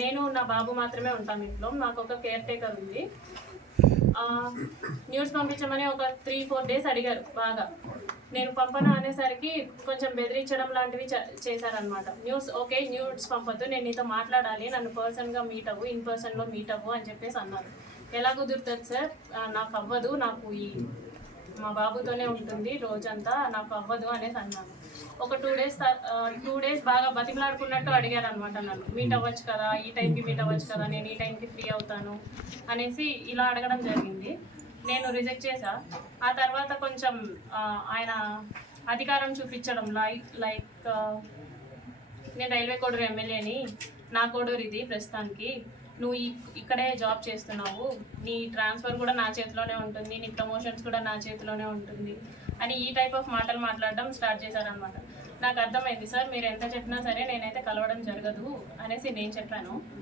నేను నా బాబు మాత్రమే ఉంటాం ఇంట్లో. నాకు ఒక కేర్ టేకర్ ఉంది. న్యూస్ పంపించమని ఒక 3-4 డేస్ అడిగారు బాగా. నేను పంపను అనేసరికి కొంచెం బెదిరించడం లాంటివి చేశారనమాట. ఓకే న్యూస్ పంపొద్దు, నేను నీతో మాట్లాడాలి, నన్ను పర్సన్గా మీట్ అవ్వు, ఇన్ పర్సన్లో మీట్ అవ్వు అని చెప్పేసి అన్నారు. ఎలా కుదురుతుంది సార్, నాకు అవ్వదు, నాకు మా బాబుతోనే ఉంటుంది రోజంతా, నాకు అవ్వదు అనేసి అన్నాను. ఒక 2 డేస్ బాగా బతిమలాడుకున్నట్టు అడిగారు అనమాట నన్ను. మీట్ అవ్వచ్చు కదా, ఈ టైంకి మీట్ అవ్వచ్చు కదా, నేను ఈ టైంకి ఫ్రీ అవుతాను అనేసి ఇలా అడగడం జరిగింది. నేను రిజెక్ట్ చేశా. ఆ తర్వాత కొంచెం ఆయన అధికారం చూపించడం లైక్ నేను రైల్వే కోడూరు ఎమ్మెల్యేని, నా కోడూరు ఇది ప్రస్తుతానికి, నువ్వు ఇక్కడే జాబ్ చేస్తున్నావు, నీ ట్రాన్స్ఫర్ కూడా నా చేతిలోనే ఉంటుంది, నీ ప్రమోషన్స్ కూడా నా చేతిలోనే ఉంటుంది అని ఈ టైప్ ఆఫ్ మాటలు మాట్లాడడం స్టార్ట్ చేశారనమాట. నాకు అర్థమైంది, సార్ మీరు ఎంత చెప్పినా సరే నేనైతే కలవడం జరగదు అనేసి నేను చెప్పాను.